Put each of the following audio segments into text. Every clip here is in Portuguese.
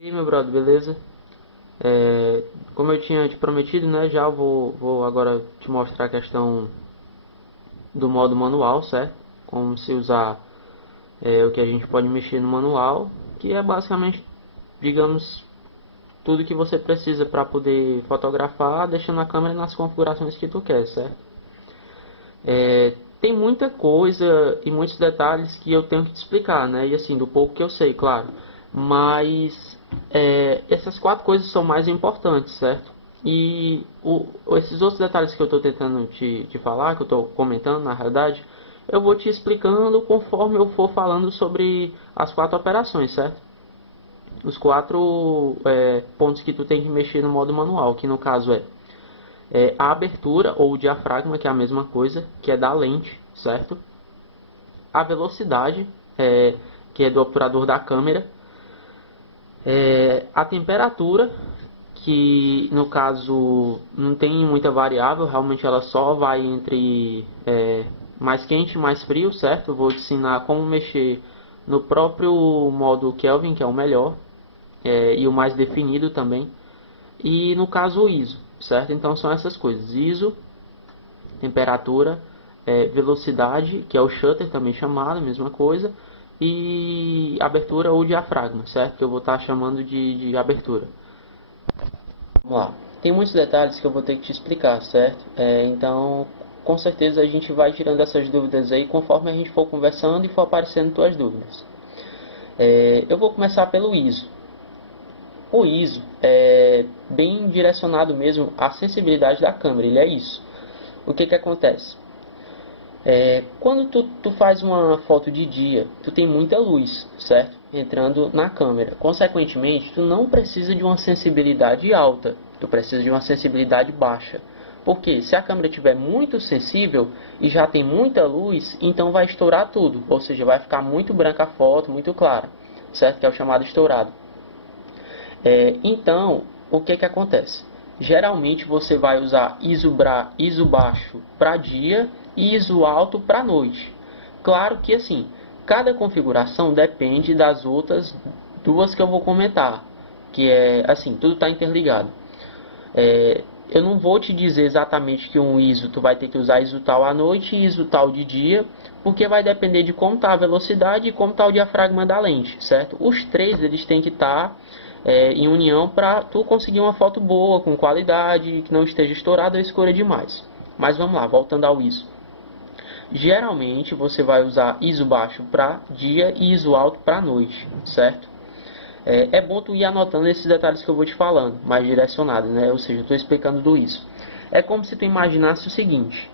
E aí, meu brother, beleza? Como eu tinha te prometido, né, já vou agora te mostrar a questão do modo manual, certo? Como se usar o que a gente pode mexer no manual, que é basicamente, digamos, tudo que você precisa para poder fotografar, deixando a câmera nas configurações que tu quer, certo? Tem muita coisa e muitos detalhes que eu tenho que te explicar, né? E assim, do pouco que eu sei, claro. Mas essas quatro coisas são mais importantes, certo? E esses outros detalhes que eu estou tentando te falar, que eu estou comentando na realidade, eu vou te explicando conforme eu for falando sobre as quatro operações, certo? Os quatro pontos que tu tem que mexer no modo manual, que no caso é a abertura ou o diafragma, que é a mesma coisa, que é da lente, certo? A velocidade, que é do obturador da câmera. A temperatura, que no caso não tem muita variável, realmente ela só vai entre mais quente e mais frio, certo? Eu vou te ensinar como mexer no próprio modo Kelvin, que é o melhor, e o mais definido também. E no caso o ISO, certo? Então são essas coisas: ISO, temperatura, velocidade, que é o shutter também chamado, mesma coisa, e abertura ou diafragma, certo? Que eu vou estar chamando de abertura. Vamos lá. Tem muitos detalhes que eu vou ter que te explicar, certo? Então, com certeza a gente vai tirando essas dúvidas aí conforme a gente for conversando e for aparecendo tuas dúvidas. Eu vou começar pelo ISO. O ISO é bem direcionado mesmo à sensibilidade da câmera, ele é isso. O que acontece? Quando tu faz uma foto de dia, tu tem muita luz, certo? Entrando na câmera. Consequentemente, tu não precisa de uma sensibilidade alta, tu precisa de uma sensibilidade baixa. Porque se a câmera estiver muito sensível e já tem muita luz, então vai estourar tudo, ou seja, vai ficar muito branca a foto, muito clara, certo? Que é o chamado estourado. Então, o que acontece? Geralmente você vai usar ISO baixo para dia e ISO alto para noite. Claro que assim, cada configuração depende das outras duas que eu vou comentar, que é assim, tudo está interligado. Eu não vou te dizer exatamente que um ISO tu vai ter que usar ISO tal à noite e ISO tal de dia, porque vai depender de como está a velocidade e como está o diafragma da lente, certo? Os três eles têm que estar em união para tu conseguir uma foto boa, com qualidade, que não esteja estourada ou escura demais. Mas vamos lá, voltando ao ISO. Geralmente você vai usar ISO baixo para dia e ISO alto para noite, certo? É bom tu ir anotando esses detalhes que eu vou te falando, mais direcionados, né? Ou seja, eu estou explicando do ISO. É como se tu imaginasse o seguinte: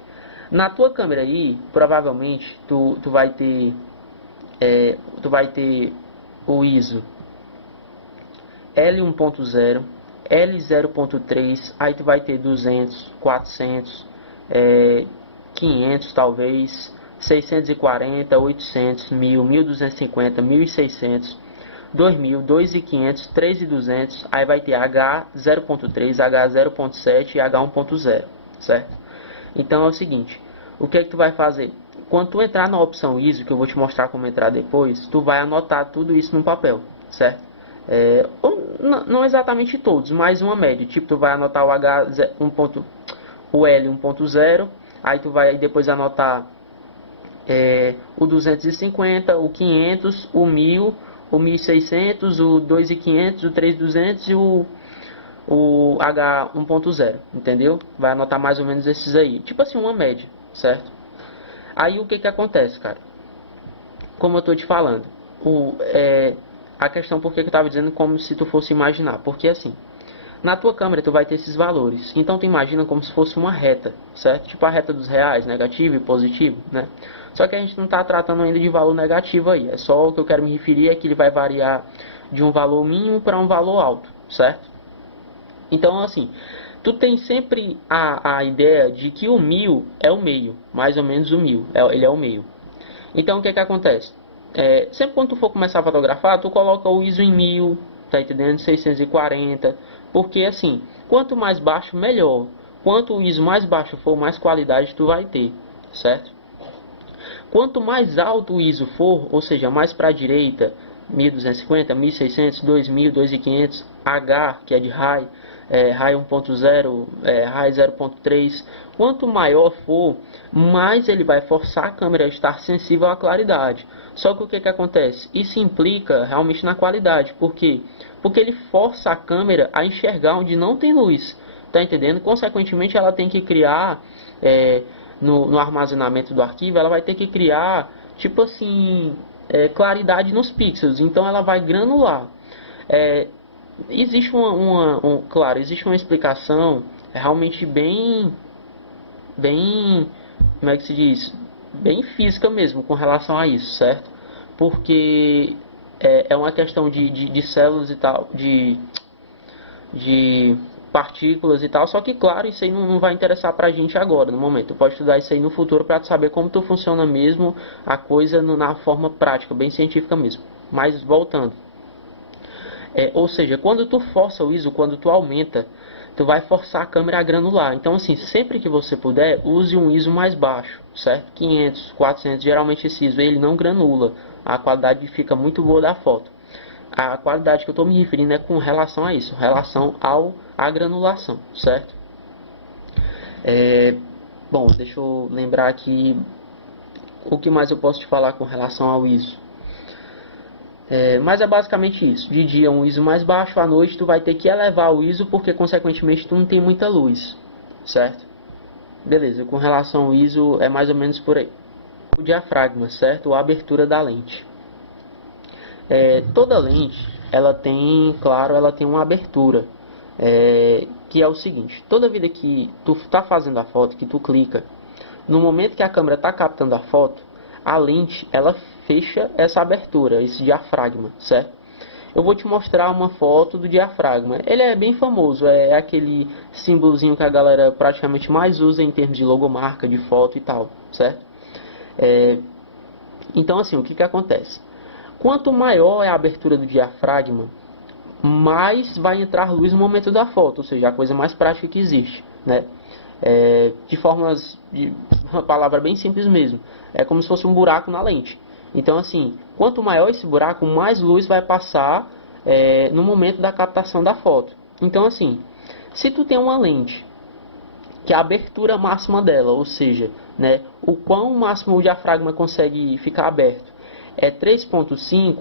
na tua câmera aí, provavelmente tu vai ter o ISO L1.0, L0.3, aí tu vai ter 200, 400, 500 talvez, 640, 800, 1000, 1250, 1600, 2000, 2500, 3200, aí vai ter H0.3, H0.7 e H1.0, certo? Então é o seguinte, o que é que tu vai fazer? Quando tu entrar na opção ISO, que eu vou te mostrar como entrar depois, tu vai anotar tudo isso no papel, certo? Não exatamente todos, mas uma média. Tipo, tu vai anotar o H1. O L1.0, aí tu vai depois anotar o 250, o 500, o 1000, o 1600, o 2500, o 3200 e o H1.0, entendeu? Vai anotar mais ou menos esses aí, tipo assim, uma média, certo? Aí o que acontece, cara? Como eu tô te falando, a questão por que eu estava dizendo como se tu fosse imaginar, porque assim, na tua câmera tu vai ter esses valores, então tu imagina como se fosse uma reta, certo? Tipo a reta dos reais, negativo e positivo, né? Só que a gente não está tratando ainda de valor negativo aí, é só o que eu quero me referir é que ele vai variar de um valor mínimo para um valor alto, certo? Então assim, tu tem sempre a ideia de que o 1000 é o meio, mais ou menos o 1000, ele é o meio. Então o que acontece? Sempre quando tu for começar a fotografar, tu coloca o ISO em 1000, tá entendendo? 640, porque assim, quanto mais baixo, melhor. Quanto o ISO mais baixo for, mais qualidade tu vai ter, certo? Quanto mais alto o ISO for, ou seja, mais para a direita, 1250, 1600, 2000, 2500, H, que é de RAI, RAI 1.0, RAI 0.3. Quanto maior for, mais ele vai forçar a câmera a estar sensível à claridade. Só que o que acontece? Isso implica realmente na qualidade. Por quê? Porque ele força a câmera a enxergar onde não tem luz. Tá entendendo? Consequentemente, ela tem que criar, no armazenamento do arquivo, ela vai ter que criar, tipo assim, claridade nos pixels. Então, ela vai granular. Existe claro, existe uma explicação realmente bem, como é que se diz? Bem física mesmo com relação a isso, certo? Porque é uma questão de células e tal, de partículas e tal, só que claro, isso aí não vai interessar pra gente agora, no momento. Tu pode estudar isso aí no futuro para saber como tu funciona mesmo a coisa na forma prática, bem científica mesmo. Mas voltando. Ou seja, quando tu força o ISO, quando tu aumenta, tu vai forçar a câmera a granular. Então assim, sempre que você puder, use um ISO mais baixo, certo? 500, 400, geralmente esse ISO ele não granula. A qualidade fica muito boa da foto. A qualidade que eu estou me referindo é com relação a isso, relação à granulação, certo? Bom, deixa eu lembrar aqui o que mais eu posso te falar com relação ao ISO. Mas é basicamente isso. De dia um ISO mais baixo, à noite tu vai ter que elevar o ISO porque consequentemente tu não tem muita luz, certo? Beleza, com relação ao ISO é mais ou menos por aí. O diafragma, certo? Ou a abertura da lente. Toda lente, ela tem, claro, ela tem uma abertura, que é o seguinte: toda vida que tu está fazendo a foto, que tu clica, no momento que a câmera está captando a foto, a lente, ela fecha essa abertura, esse diafragma, certo? Eu vou te mostrar uma foto do diafragma. Ele é bem famoso, é aquele símbolozinho que a galera praticamente mais usa em termos de logomarca, de foto e tal, certo? Então assim, o que acontece? Quanto maior é a abertura do diafragma, mais vai entrar luz no momento da foto, ou seja, a coisa mais prática que existe, né? De uma palavra bem simples mesmo, é como se fosse um buraco na lente. Então assim, quanto maior esse buraco, mais luz vai passar no momento da captação da foto. Então assim, se tu tem uma lente que a abertura máxima dela, ou seja, né, o quão máximo o diafragma consegue ficar aberto, é 3.5,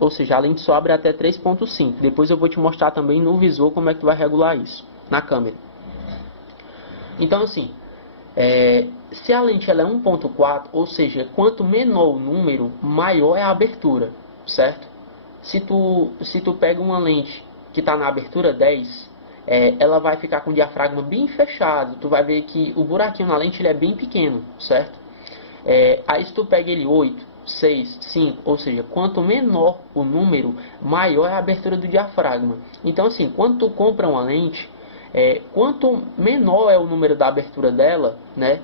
ou seja, a lente só abre até 3.5. Depois eu vou te mostrar também no visor como é que tu vai regular isso na câmera. Então assim, se a lente ela é 1.4, ou seja, quanto menor o número, maior é a abertura, certo? Se tu pega uma lente que está na abertura 10, ela vai ficar com o diafragma bem fechado. Tu vai ver que o buraquinho na lente ele é bem pequeno, certo? Aí se tu pega ele 8, 6, 5, ou seja, quanto menor o número, maior é a abertura do diafragma. Então assim, quando tu compra uma lente, quanto menor é o número da abertura dela, né,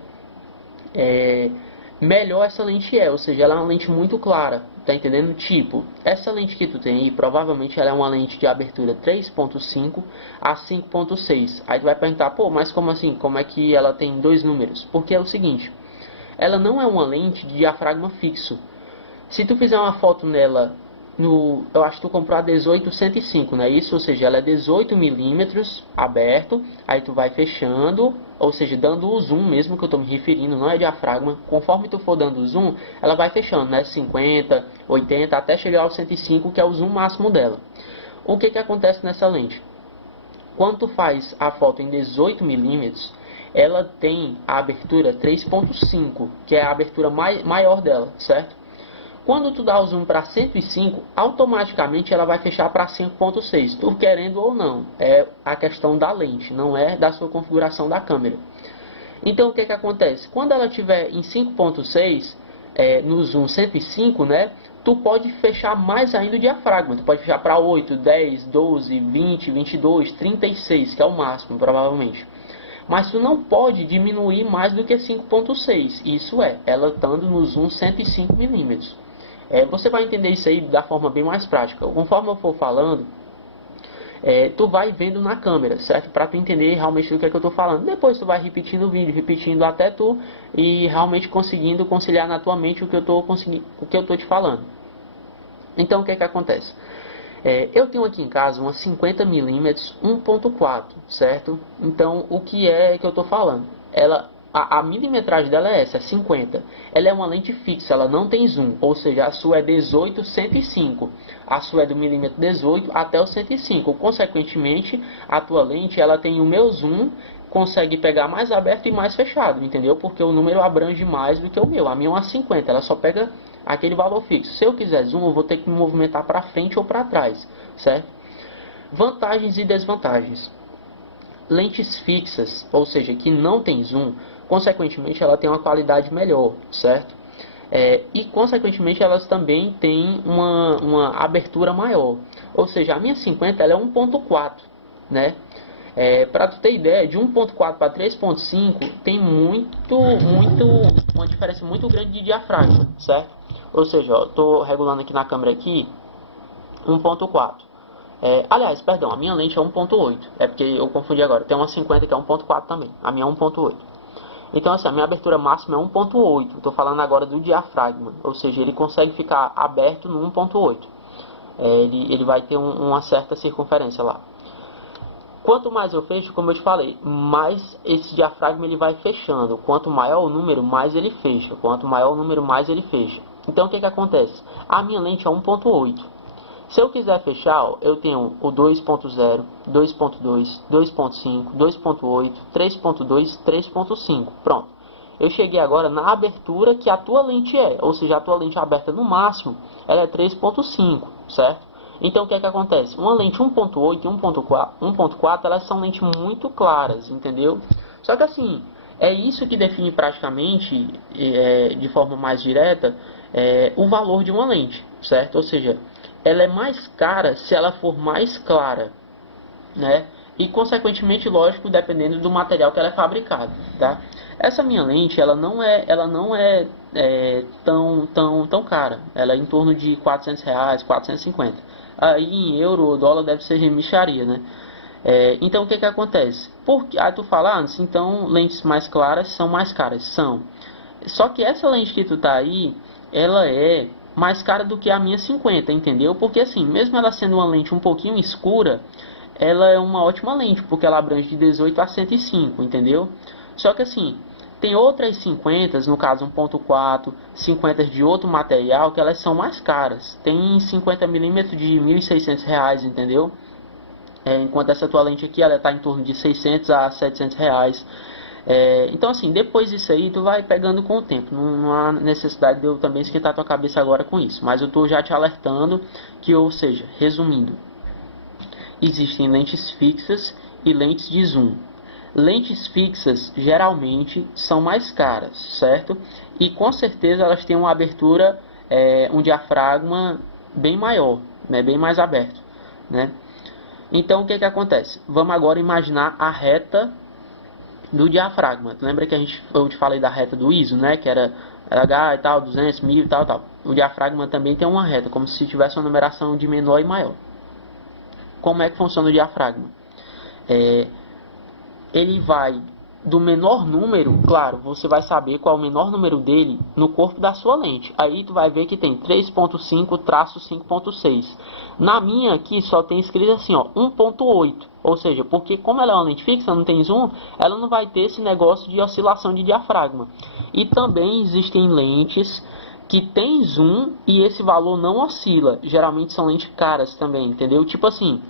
melhor essa lente é, ou seja, ela é uma lente muito clara, tá entendendo? Tipo, essa lente que tu tem aí, provavelmente ela é uma lente de abertura 3.5 a 5.6. Aí tu vai perguntar, pô, mas como assim? Como é que ela tem dois números? Porque é o seguinte, ela não é uma lente de diafragma fixo. Se tu fizer uma foto nela, eu acho que tu comprou a 18-105, não é isso? Ou seja, ela é 18 milímetros aberto, aí tu vai fechando, ou seja, dando o zoom mesmo que eu estou me referindo, não é diafragma. Conforme tu for dando o zoom, ela vai fechando, né? 50, 80, até chegar ao 105, que é o zoom máximo dela. O que acontece nessa lente? Quando tu faz a foto em 18 milímetros, ela tem a abertura 3.5, que é a abertura maior dela, certo? Quando tu dá o zoom para 105, automaticamente ela vai fechar para 5.6, tu querendo ou não. É a questão da lente, não é da sua configuração da câmera. Então o que acontece? Quando ela estiver em 5.6, no zoom 105, né, tu pode fechar mais ainda o diafragma. Tu pode fechar para 8, 10, 12, 20, 22, 36, que é o máximo, provavelmente. Mas tu não pode diminuir mais do que 5.6. Isso ela estando no zoom 105 milímetros. Você vai entender isso aí da forma bem mais prática. Conforme eu for falando, tu vai vendo na câmera, certo? Para tu entender realmente do que é que eu estou falando. Depois tu vai repetindo o vídeo, repetindo até tu e realmente conseguindo conciliar na tua mente o que eu estou te falando. Então o que é que acontece? Eu tenho aqui em casa uma 50mm 1.4, certo? Então o que é que eu estou falando? A milimetragem dela é essa, é 50. Ela é uma lente fixa, ela não tem zoom, ou seja, a sua é 18-105. A sua é do milímetro 18 até o 105. Consequentemente, a tua lente ela tem o meu zoom, consegue pegar mais aberto e mais fechado, entendeu? Porque o número abrange mais do que o meu. A minha é uma 50, ela só pega aquele valor fixo. Se eu quiser zoom, eu vou ter que me movimentar para frente ou para trás, certo? Vantagens e desvantagens. Lentes fixas, ou seja, que não tem zoom, consequentemente ela tem uma qualidade melhor, certo? E consequentemente elas também têm uma abertura maior, ou seja, a minha 50 ela é 1.4, né? Para tu ter ideia, de 1.4 para 3.5 tem uma diferença muito grande de diafragma, certo? Ou seja, estou regulando aqui na câmera aqui 1.4. Aliás, perdão, a minha lente é 1.8. É porque eu confundi agora. Tem uma 50 que é 1.4 também. A minha é 1.8. Então, assim, a minha abertura máxima é 1.8. Estou falando agora do diafragma. Ou seja, ele consegue ficar aberto no 1.8. Ele vai ter uma certa circunferência lá. Quanto mais eu fecho, como eu te falei, mais esse diafragma ele vai fechando. Quanto maior o número, mais ele fecha. Quanto maior o número, mais ele fecha. Então, o que acontece? A minha lente é 1.8. Se eu quiser fechar, ó, eu tenho o 2.0, 2.2, 2.5, 2.8, 3.2, 3.5. Pronto. Eu cheguei agora na abertura que a tua lente é. Ou seja, a tua lente aberta no máximo, ela é 3.5, certo? Então, o que acontece? Uma lente 1.8 e 1.4, elas são lentes muito claras, entendeu? Só que assim, é isso que define praticamente, de forma mais direta, o valor de uma lente, certo? Ou seja, ela é mais cara se ela for mais clara, né? E consequentemente, lógico, dependendo do material que ela é fabricada, tá? Essa minha lente, ela não é tão cara. Ela é em torno de R$400, 450. Aí em euro ou dólar deve ser mixaria, né? Então o que acontece? Aí tu fala, então lentes mais claras são mais caras. São. Só que essa lente que tu tá aí, ela é mais cara do que a minha 50, entendeu? Porque assim, mesmo ela sendo uma lente um pouquinho escura, ela é uma ótima lente, porque ela abrange de 18 a 105, entendeu? Só que assim, tem outras 50, no caso 1.4, 50 de outro material, que elas são mais caras. Tem 50mm de R$1.600, entendeu? Enquanto essa tua lente aqui, ela está em torno de 600 a 700 reais. Então assim, depois disso aí, tu vai pegando com o tempo. Não há necessidade de eu também esquentar tua cabeça agora com isso. Mas eu estou já te alertando que, ou seja, resumindo, existem lentes fixas e lentes de zoom. Lentes fixas geralmente são mais caras, certo? E com certeza elas têm uma abertura, um diafragma bem maior, né? Bem mais aberto, né? Então o que acontece? Vamos agora imaginar a reta do diafragma. Lembra que eu te falei da reta do ISO, né? Que era H e tal, 200, 1000 e tal. O diafragma também tem uma reta, como se tivesse uma numeração de menor e maior. Como é que funciona o diafragma? Ele vai do menor número, claro, você vai saber qual é o menor número dele no corpo da sua lente. Aí tu vai ver que tem 3.5-5.6. Na minha aqui só tem escrito assim, ó, 1.8. Ou seja, porque como ela é uma lente fixa, não tem zoom, ela não vai ter esse negócio de oscilação de diafragma. E também existem lentes que tem zoom e esse valor não oscila. Geralmente são lentes caras também, entendeu? Tipo assim,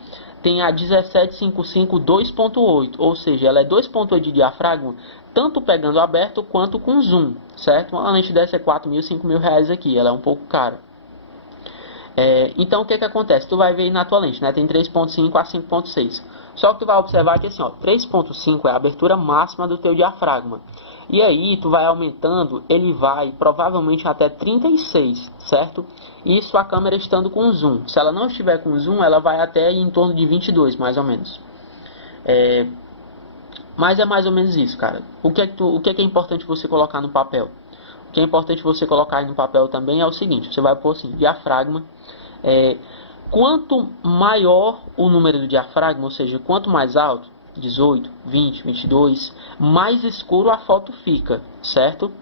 tem a 1755 2.8, ou seja, ela é 2.8 de diafragma, tanto pegando aberto quanto com zoom, certo? Uma lente dessa é 4.000, 5.000 reais aqui, ela é um pouco cara. Então o que acontece? Tu vai ver aí na tua lente, né? Tem 3.5 a 5.6. Só que tu vai observar que assim, ó, 3.5 é a abertura máxima do teu diafragma. E aí tu vai aumentando, ele vai provavelmente até 36, certo? Isso a câmera estando com zoom. Se ela não estiver com zoom, ela vai até em torno de 22, mais ou menos. Mas é mais ou menos isso, cara. O que é importante você colocar no papel? O que é importante você colocar aí no papel também é o seguinte. Você vai pôr assim, diafragma. Quanto maior o número do diafragma, ou seja, quanto mais alto, 18, 20, 22, mais escuro a foto fica, certo?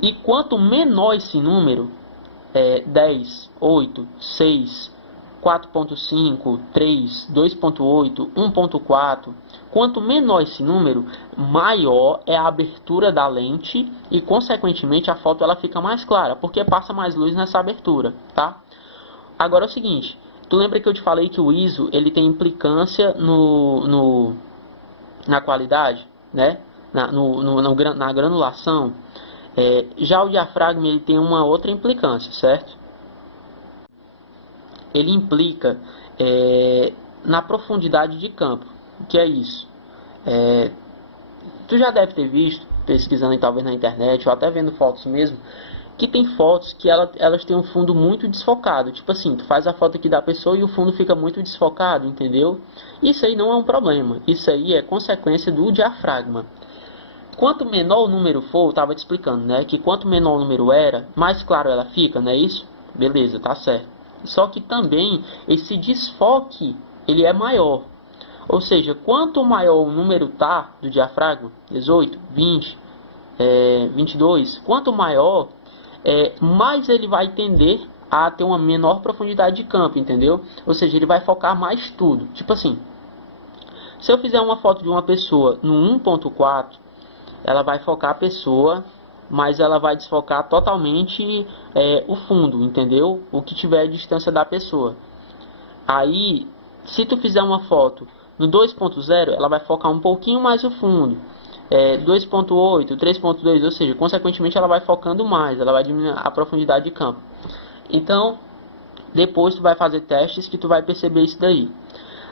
E quanto menor esse número, 10, 8, 6, 4.5, 3, 2.8, 1.4, quanto menor esse número, maior é a abertura da lente e, consequentemente, a foto ela fica mais clara, porque passa mais luz nessa abertura, tá? Agora é o seguinte, tu lembra que eu te falei que o ISO ele tem implicância na qualidade, né? Na granulação? Já o diafragma ele tem uma outra implicância, certo? Ele implica na profundidade de campo. O que é isso? Tu já deve ter visto, pesquisando aí, talvez na internet, ou até vendo fotos mesmo, que tem fotos que elas têm um fundo muito desfocado. Tipo assim, tu faz a foto aqui da pessoa e o fundo fica muito desfocado, entendeu? Isso aí não é um problema. Isso aí é consequência do diafragma. Quanto menor o número for, eu estava te explicando, né? Que quanto menor o número era, mais claro ela fica, não é isso? Beleza, tá certo. Só que também esse desfoque, ele é maior. Ou seja, quanto maior o número tá do diafragma, 18, 20, 22, quanto maior, mais ele vai tender a ter uma menor profundidade de campo, entendeu? Ou seja, ele vai focar mais tudo. Tipo assim, se eu fizer uma foto de uma pessoa no 1.4, ela vai focar a pessoa, mas ela vai desfocar totalmente o fundo, entendeu? O que tiver a distância da pessoa. Aí, se tu fizer uma foto no 2.0, ela vai focar um pouquinho mais o fundo. 2.8, 3.2, ou seja, consequentemente ela vai focando mais, ela vai diminuir a profundidade de campo. Então, depois tu vai fazer testes que tu vai perceber isso daí.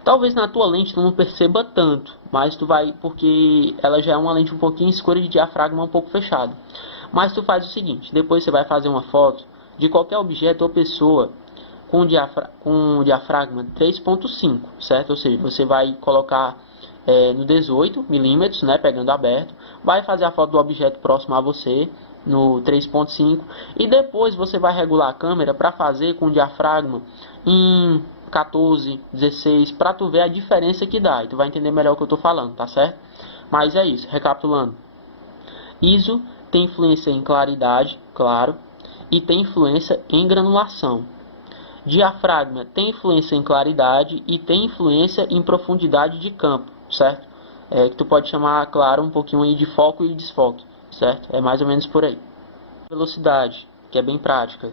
Talvez na tua lente tu não perceba tanto, mas tu vai, porque ela já é uma lente um pouquinho escura de diafragma um pouco fechado. Mas tu faz o seguinte, depois você vai fazer uma foto de qualquer objeto ou pessoa com diafragma 3.5, certo? Ou seja, você vai colocar no 18 milímetros, né, pegando aberto, vai fazer a foto do objeto próximo a você no 3.5 e depois você vai regular a câmera para fazer com o diafragma em 14, 16, para tu ver a diferença que dá e tu vai entender melhor o que eu estou falando, tá certo? Mas é isso, recapitulando. ISO tem influência em claridade, claro, e tem influência em granulação. Diafragma tem influência em claridade e tem influência em profundidade de campo, certo? Que tu pode chamar, claro, um pouquinho aí de foco e desfoque, certo? É mais ou menos por aí. Velocidade, que é bem prática.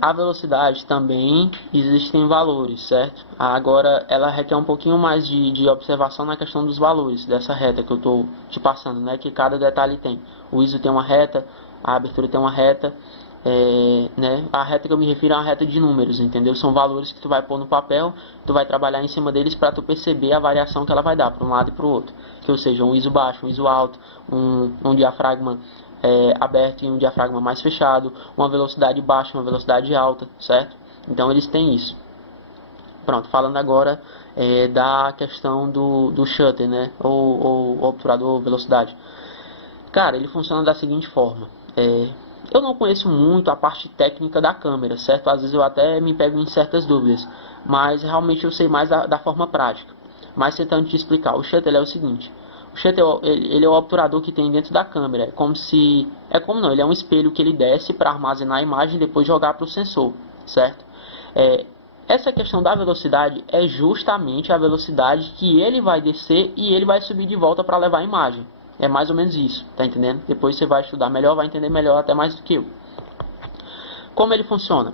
A velocidade também existem valores, certo? Agora ela requer um pouquinho mais de observação na questão dos valores dessa reta que eu estou te passando, né? Que cada detalhe tem. O ISO tem uma reta, a abertura tem uma reta, né? A reta que eu me refiro é uma reta de números, entendeu? São valores que tu vai pôr no papel, tu vai trabalhar em cima deles para tu perceber a variação que ela vai dar para um lado e para o outro. Que ou seja, um ISO baixo, um ISO alto, um diafragma aberto e um diafragma mais fechado, uma velocidade baixa, uma velocidade alta, certo? Então eles têm isso. Pronto, falando agora da questão do shutter, né? Ou obturador velocidade. Cara, ele funciona da seguinte forma. Eu não conheço muito a parte técnica da câmera, certo? Às vezes eu até me pego em certas dúvidas, mas realmente eu sei mais da forma prática. Mas tentando te explicar, o shutter é o seguinte. O shutter ele é o obturador que tem dentro da câmera. Ele é um espelho que ele desce para armazenar a imagem e depois jogar para o sensor, certo? Essa questão da velocidade é justamente a velocidade que ele vai descer e ele vai subir de volta para levar a imagem. É mais ou menos isso, tá entendendo? Depois você vai estudar melhor, vai entender melhor até mais do que eu. Como ele funciona?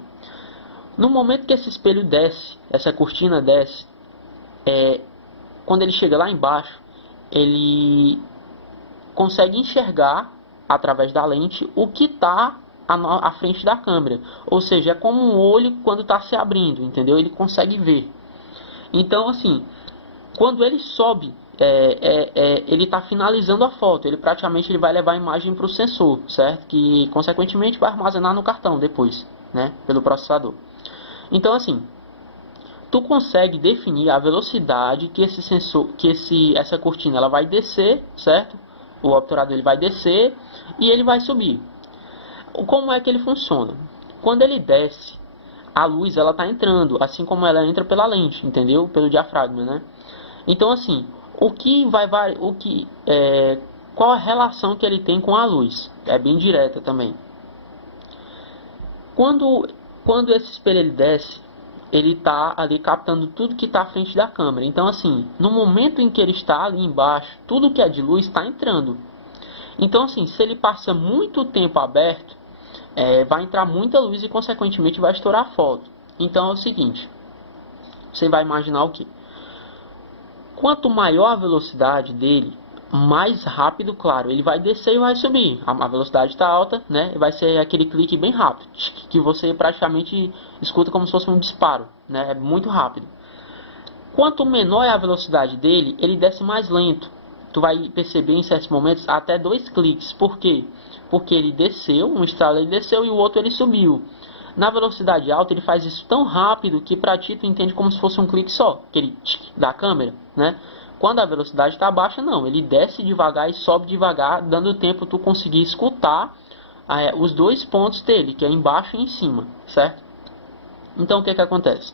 No momento que esse espelho desce, essa cortina desce, quando ele chega lá embaixo, ele consegue enxergar através da lente o que está à frente da câmera. Ou seja, é como um olho quando está se abrindo, entendeu? Ele consegue ver. Então, assim, quando ele sobe, ele está finalizando a foto. Ele praticamente vai levar a imagem para o sensor, certo? Que consequentemente vai armazenar no cartão depois, né? Pelo processador. Então, assim, tu consegue definir a velocidade que esse sensor, essa cortina, ela vai descer, certo? O obturador ele vai descer e ele vai subir. Como é que ele funciona? Quando ele desce, a luz ela está entrando, assim como ela entra pela lente, entendeu? Pelo diafragma, né? Então, assim, qual a relação que ele tem com a luz? É bem direta também. Quando esse espelho ele desce, ele está ali captando tudo que está à frente da câmera. Então, assim, no momento em que ele está ali embaixo, tudo que é de luz está entrando. Então, assim, se ele passa muito tempo aberto, vai entrar muita luz e, consequentemente, vai estourar a foto. Então, é o seguinte, você vai imaginar o quê? Quanto maior a velocidade dele, mais rápido, claro, ele vai descer e vai subir. A velocidade está alta, né? Vai ser aquele clique bem rápido, que você praticamente escuta como se fosse um disparo, né? É muito rápido. Quanto menor é a velocidade dele, ele desce mais lento. Tu vai perceber em certos momentos até 2 cliques. Por quê? Porque ele desceu, um estralo ele desceu e o outro ele subiu. Na velocidade alta ele faz isso tão rápido que para ti tu entende como se fosse um clique só, aquele da câmera, né? Quando a velocidade está baixa, não, ele desce devagar e sobe devagar, dando tempo tu conseguir escutar os 2 pontos dele, que é embaixo e em cima, certo? Então o que acontece?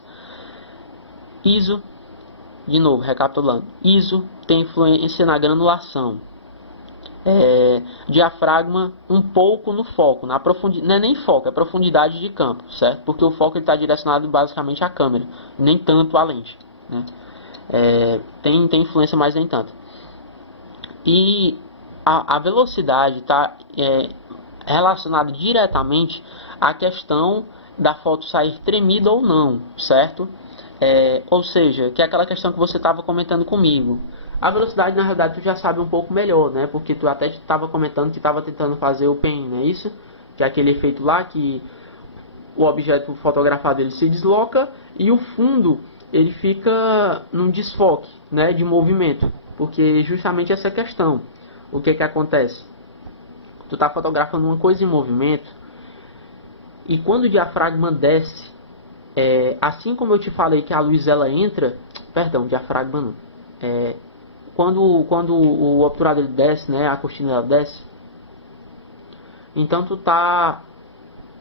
ISO, de novo, recapitulando, ISO tem influência na granulação. Diafragma um pouco no foco, na profundidade, não é nem foco, é profundidade de campo, certo? Porque o foco está direcionado basicamente à câmera, nem tanto à lente, né? Tem influência, mas nem tanto. E a velocidade está relacionada diretamente à questão da foto sair tremida ou não, certo? Ou seja, que é aquela questão que você estava comentando comigo. A velocidade, na realidade, tu já sabe um pouco melhor, né? Porque tu até estava comentando que estava tentando fazer o pen, não é isso? Que é aquele efeito lá que o objeto fotografado ele se desloca e o fundo ele fica num desfoque, né, de movimento. Porque justamente essa questão. O que acontece? Tu está fotografando uma coisa em movimento e quando o diafragma desce, assim como eu te falei que a luz ela entra, perdão, diafragma não. Quando o obturador desce, né, a cortina ela desce, então tu tá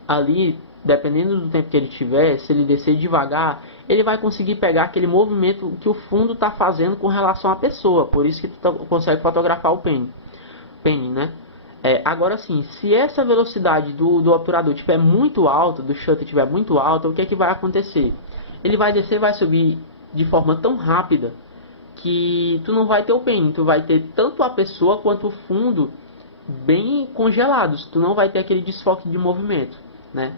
ali, dependendo do tempo que ele tiver, se ele descer devagar, ele vai conseguir pegar aquele movimento que o fundo está fazendo com relação à pessoa. Por isso que tu consegue fotografar o pen, né? Agora sim, se essa velocidade do obturador estiver muito alta, do shutter estiver muito alta, o que é que vai acontecer? Ele vai descer e vai subir de forma tão rápida que tu não vai ter o pen, tu vai ter tanto a pessoa quanto o fundo bem congelados, tu não vai ter aquele desfoque de movimento, né?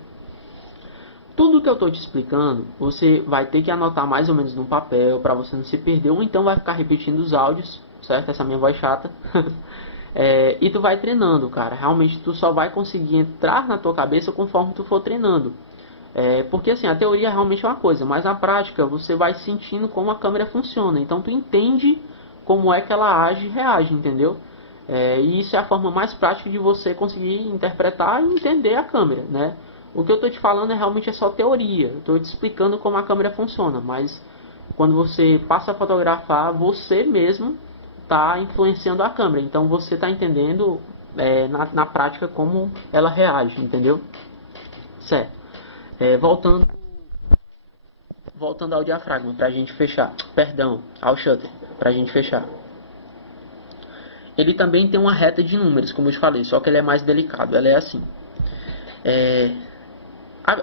Tudo que eu estou te explicando, você vai ter que anotar mais ou menos num papel para você não se perder, ou então vai ficar repetindo os áudios, certo? Essa minha voz chata. E tu vai treinando, cara. Realmente tu só vai conseguir entrar na tua cabeça conforme tu for treinando. Porque assim, a teoria realmente é uma coisa, mas na prática você vai sentindo como a câmera funciona. Então tu entende como é que ela age e reage, entendeu? E isso é a forma mais prática de você conseguir interpretar e entender a câmera, né? O que eu estou te falando realmente só teoria. Eu estou te explicando como a câmera funciona, mas quando você passa a fotografar, você mesmo está influenciando a câmera. Então você está entendendo na prática como ela reage, entendeu? Certo. Voltando ao diafragma, para a gente fechar. Perdão, ao shutter, para a gente fechar. Ele também tem uma reta de números, como eu te falei, só que ele é mais delicado. Ela é assim.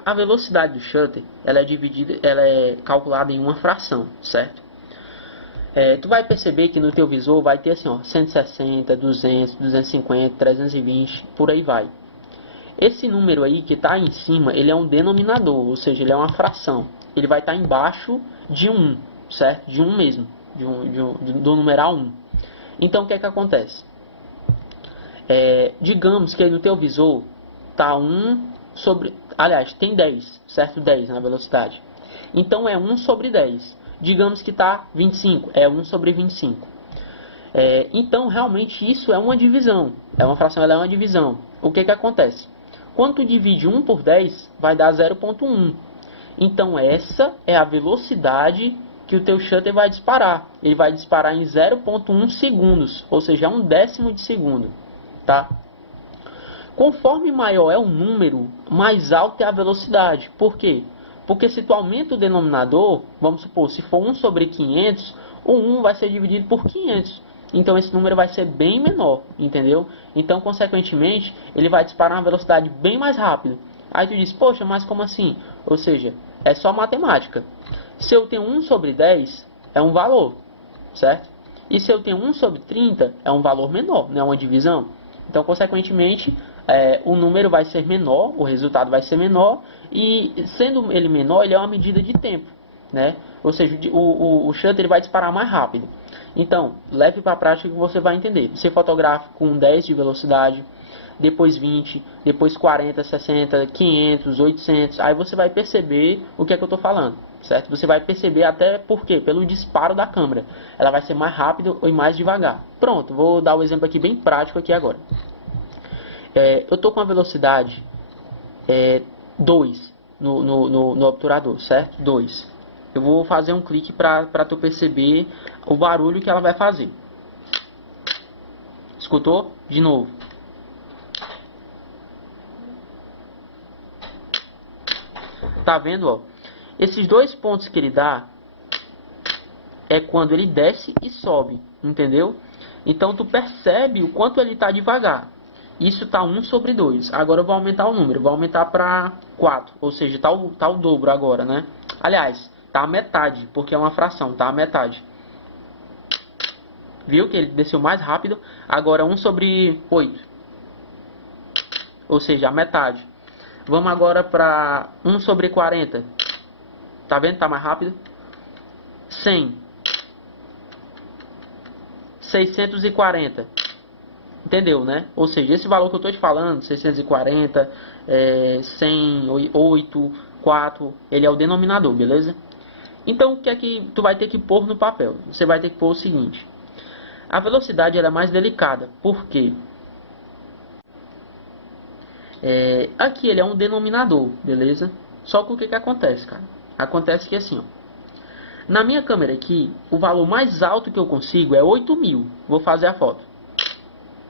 A velocidade do shutter, ela é calculada em uma fração, certo? Tu vai perceber que no teu visor vai ter assim, ó, 160, 200, 250, 320, por aí vai. Esse número aí que está em cima, ele é um denominador, ou seja, ele é uma fração. Ele vai estar embaixo de 1, certo? De 1 mesmo, do numeral 1. Então o que acontece? Digamos que aí no teu visor está 1 sobre... Aliás, tem 10, certo? 10 na velocidade. Então é 1 sobre 10. Digamos que está 25, é 1 sobre 25. Então realmente isso é uma divisão. É uma fração, ela é uma divisão. O que acontece? Quando tu divide 1 por 10, vai dar 0,1. Então essa é a velocidade que o teu shutter vai disparar. Ele vai disparar em 0,1 segundos, ou seja, 1/10 de segundo, tá? Conforme maior é o número, mais alta é a velocidade. Por quê? Porque se tu aumenta o denominador, vamos supor, se for 1 sobre 500, o 1 vai ser dividido por 500. Então esse número vai ser bem menor, entendeu? Então, consequentemente, ele vai disparar uma velocidade bem mais rápida. Aí tu diz, poxa, mas como assim? Ou seja, é só matemática. Se eu tenho 1 sobre 10, é um valor, certo? E se eu tenho 1 sobre 30, é um valor menor, não é uma divisão. Então, consequentemente, o número vai ser menor, o resultado vai ser menor, e sendo ele menor, ele é uma medida de tempo, né? Ou seja, o shutter ele vai disparar mais rápido. Então, leve para a prática que você vai entender. Você fotografa com 10 de velocidade, depois 20, depois 40, 60, 500, 800, aí você vai perceber o que é que eu estou falando, certo? Você vai perceber até por quê? Pelo disparo da câmera. Ela vai ser mais rápido e mais devagar. Pronto, vou dar um exemplo aqui bem prático aqui agora. Eu estou com a velocidade 2 no obturador, certo? 2. Eu vou fazer um clique para tu perceber o barulho que ela vai fazer. Escutou? De novo. Tá vendo, ó? Esses 2 pontos que ele dá é quando ele desce e sobe, entendeu? Então tu percebe o quanto ele tá devagar. Isso tá 1 sobre 2. Agora eu vou aumentar o número, vou aumentar para 4, ou seja, tá o dobro agora, né? Aliás, tá a metade, porque é uma fração, tá a metade. Viu que ele desceu mais rápido? Agora 1 sobre 8, ou seja, a metade. Vamos agora para 1 sobre 40. Tá vendo? Tá mais rápido. 100. 640. Entendeu, né? Ou seja, esse valor que eu estou te falando, 640, 100, 8, 4, ele é o denominador, beleza? Então, o que é que tu vai ter que pôr no papel? Você vai ter que pôr o seguinte. A velocidade ela é mais delicada. Por quê? Aqui ele é um denominador, beleza? Só que o que acontece, cara? Acontece que assim, ó, na minha câmera aqui, o valor mais alto que eu consigo é 8.000. Vou fazer a foto.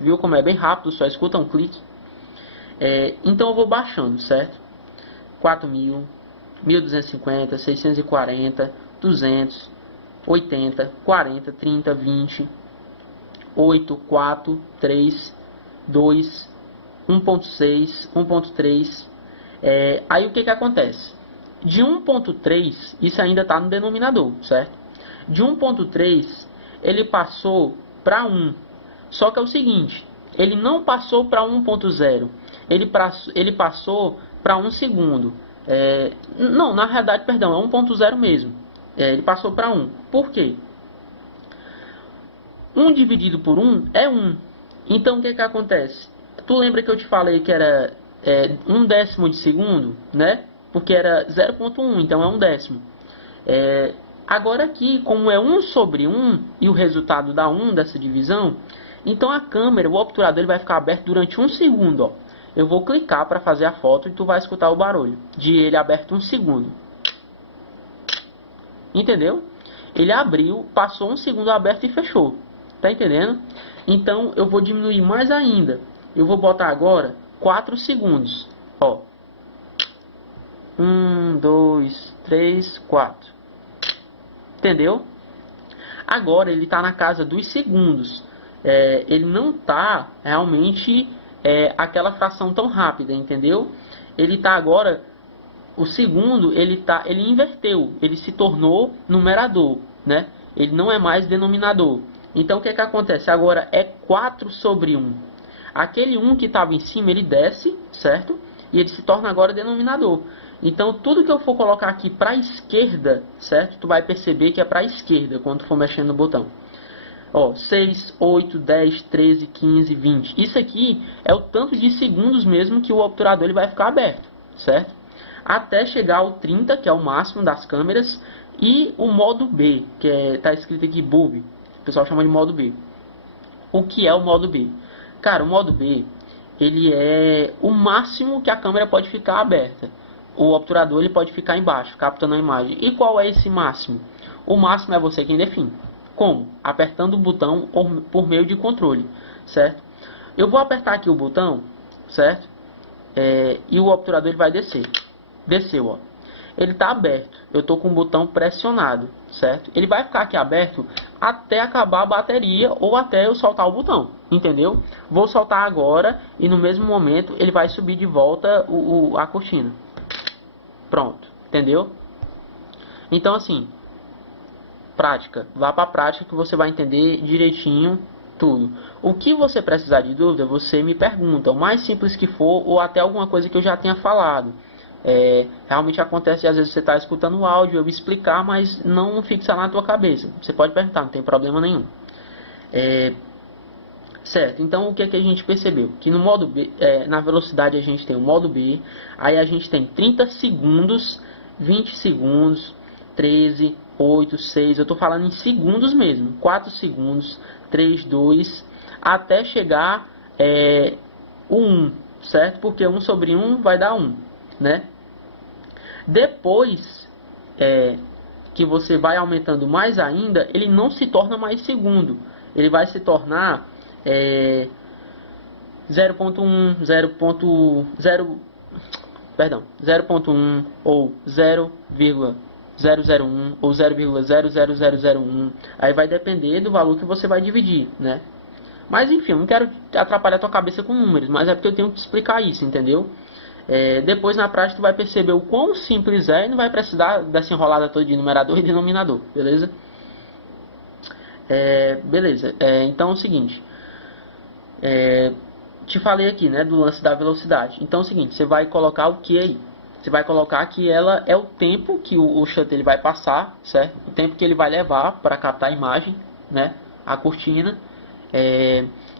Viu como é bem rápido, só escuta um clique. Então eu vou baixando, certo? 4.000, 1.250, 640, 200, 80, 40, 30, 20, 8, 4, 3, 2, 1.6, 1.3. Aí o que acontece? De 1.3, isso ainda está no denominador, certo? De 1.3, ele passou para 1. Só que é o seguinte, ele não passou para 1.0, ele passou para 1 segundo. Não, na realidade, perdão, é 1.0 mesmo. Ele passou para 1. Por quê? 1 dividido por 1 é 1. Então, o que acontece? Tu lembra que eu te falei que era 1 décimo de segundo, né? Porque era 0.1, então é 1 décimo. Agora aqui, como é 1 sobre 1 e o resultado dá 1 dessa divisão, então a câmera, o obturador, ele vai ficar aberto durante 1 segundo. Ó. Eu vou clicar para fazer a foto e tu vai escutar o barulho de ele aberto 1 segundo. Entendeu? Ele abriu, passou 1 segundo aberto e fechou. Tá entendendo? Então eu vou diminuir mais ainda. Eu vou botar agora 4 segundos. Ó. 1, 2, 3, 4. Entendeu? Agora ele está na casa dos segundos. Ele não está realmente aquela fração tão rápida, entendeu? Ele está agora, o segundo, ele inverteu, ele se tornou numerador, né? Ele não é mais denominador. Então o que acontece? Agora é 4 sobre 1. Aquele 1 que estava em cima, ele desce, certo? E ele se torna agora denominador. Então tudo que eu for colocar aqui para a esquerda, certo? Tu vai perceber que é para a esquerda quando tu for mexendo no botão. Ó, 6, 8, 10, 13, 15, 20. Isso aqui é o tanto de segundos mesmo que o obturador ele vai ficar aberto, certo? Até chegar ao 30, que é o máximo das câmeras, e o modo B, que está escrito aqui bulb. O pessoal chama de modo B. O que é o modo B? Cara, o modo B, ele é o máximo que a câmera pode ficar aberta. O obturador ele pode ficar embaixo, captando a imagem. E qual é esse máximo? O máximo é você quem define. Como? Apertando o botão por meio de controle, certo? Eu vou apertar aqui o botão, certo? E o obturador ele vai descer. Desceu, ó. ele está aberto. Eu estou com o botão pressionado, certo? Ele vai ficar aqui aberto até acabar a bateria ou até eu soltar o botão, entendeu? Vou soltar agora e no mesmo momento ele vai subir de volta a cortina. Pronto, entendeu? Então assim, prática, vá para a prática que você vai entender direitinho tudo. O que você precisar de dúvida, você me pergunta, o mais simples que for ou até alguma coisa que eu já tenha falado. Realmente acontece de às vezes você está escutando o áudio, eu explicar, mas não fixa na tua cabeça. Você pode perguntar, não tem problema nenhum. Certo, então o que é que a gente percebeu? Que no modo B, na velocidade a gente tem o modo B, aí a gente tem 30 segundos, 20 segundos, 13, 8, 6, eu estou falando em segundos mesmo, 4 segundos, 3, 2, até chegar o 1, certo? Porque 1 sobre 1 vai dar 1, né? Depois que você vai aumentando mais ainda, ele não se torna mais segundo, ele vai se tornar 0.1, 0.1 ou 0,001 ou 0,00001. Aí vai depender do valor que você vai dividir, né? Mas enfim, eu não quero atrapalhar a tua cabeça com números, mas é porque eu tenho que explicar isso, entendeu? Depois na prática tu vai perceber o quão simples é e não vai precisar dessa enrolada toda de numerador e denominador, beleza? Beleza, então é o seguinte, te falei aqui, né, do lance da velocidade. Então é o seguinte, você vai colocar o que aí? Você vai colocar que ela é o tempo que o shutter ele vai passar, certo? O tempo que ele vai levar para captar a imagem, né, a cortina.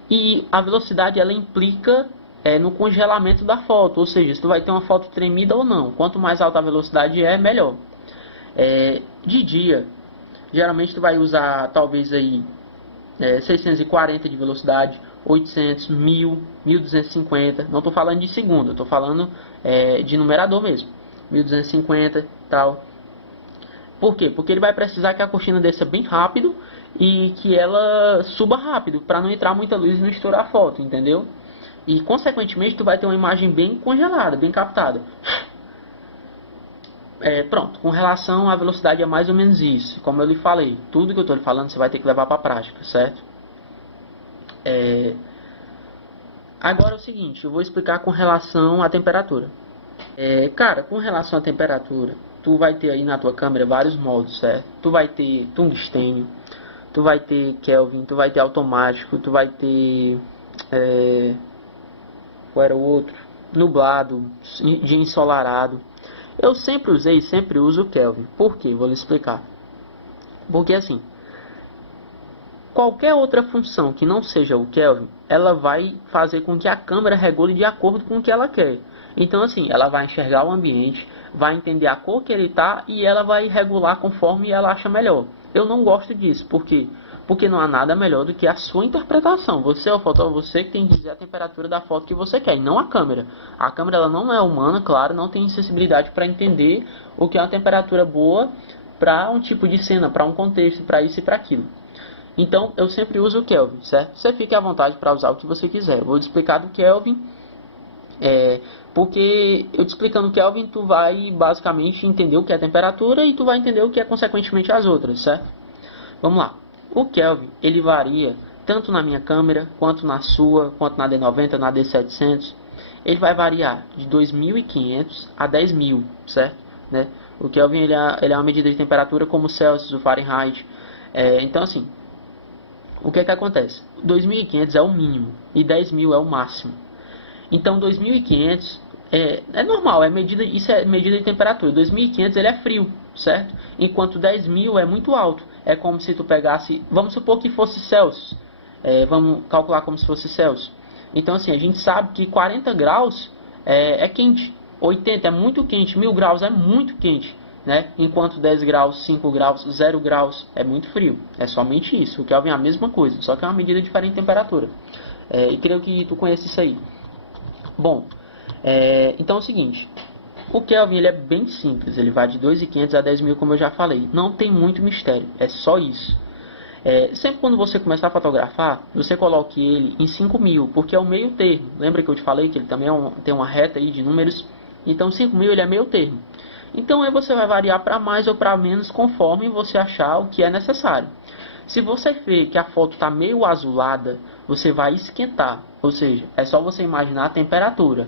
E a velocidade ela implica no congelamento da foto, ou seja, se tu vai ter uma foto tremida ou não. Quanto mais alta a velocidade melhor. De dia, geralmente tu vai usar talvez aí 640 de velocidade, 800, 1000, 1250. Não estou falando de segundo, estou falando de numerador mesmo. 1250 tal. Por quê? Porque ele vai precisar que a cortina desça bem rápido e que ela suba rápido, para não entrar muita luz e não estourar a foto, entendeu? E consequentemente tu vai ter uma imagem bem congelada, bem captada. Pronto, com relação à velocidade é mais ou menos isso. Como eu lhe falei, tudo que eu estou lhe falando você vai ter que levar para a prática, certo? Agora é o seguinte, eu vou explicar com relação à temperatura. Cara, com relação à temperatura, tu vai ter aí na tua câmera vários modos, certo? Tu vai ter tungstênio, tu vai ter Kelvin, tu vai ter automático, tu vai ter... qual era o outro? Nublado, dia ensolarado. Eu sempre usei e sempre uso o Kelvin. Por quê? Vou lhe explicar. Porque assim, qualquer outra função que não seja o Kelvin, ela vai fazer com que a câmera regule de acordo com o que ela quer. Então assim, ela vai enxergar o ambiente, vai entender a cor que ele está e ela vai regular conforme ela acha melhor. Eu não gosto disso. Por quê? Porque não há nada melhor do que a sua interpretação. Você é o fotógrafo, você que tem que dizer a temperatura da foto que você quer, e não a câmera. A câmera ela não é humana, claro, não tem sensibilidade para entender o que é uma temperatura boa para um tipo de cena, para um contexto, para isso e para aquilo. Então, eu sempre uso o Kelvin, certo? Você fique à vontade para usar o que você quiser. Eu vou te explicar do Kelvin, porque eu te explicando o Kelvin, tu vai basicamente entender o que é a temperatura e tu vai entender o que é consequentemente as outras, certo? Vamos lá. O Kelvin, ele varia tanto na minha câmera, quanto na sua, quanto na D90, na D700. Ele vai variar de 2.500 a 10.000, certo? Né? O Kelvin ele é uma medida de temperatura como o Celsius, o Fahrenheit. Então assim, o que é que acontece? 2.500 é o mínimo e 10.000 é o máximo. Então 2.500 é normal, isso é medida de temperatura. 2.500 ele é frio, certo? Enquanto 10.000 é muito alto. É como se tu pegasse, vamos supor que fosse Celsius. Vamos calcular como se fosse Celsius. Então assim, a gente sabe que 40 graus é quente. 80 é muito quente, 1000 graus é muito quente, né? Enquanto 10 graus, 5 graus, 0 graus é muito frio. É somente isso. O Kelvin é a mesma coisa, só que é uma medida diferente de temperatura. E creio que tu conhece isso aí. Bom, então é o seguinte. O Kelvin ele é bem simples, ele vai de 2.500 a 10.000, como eu já falei. Não tem muito mistério, é só isso. Sempre quando você começar a fotografar, você coloque ele em 5.000, porque é o meio termo. Lembra que eu te falei que ele também tem uma reta aí de números? Então 5.000 ele é meio termo. Então aí você vai variar para mais ou para menos conforme você achar o que é necessário. Se você vê que a foto está meio azulada, você vai esquentar, ou seja, é só você imaginar a temperatura.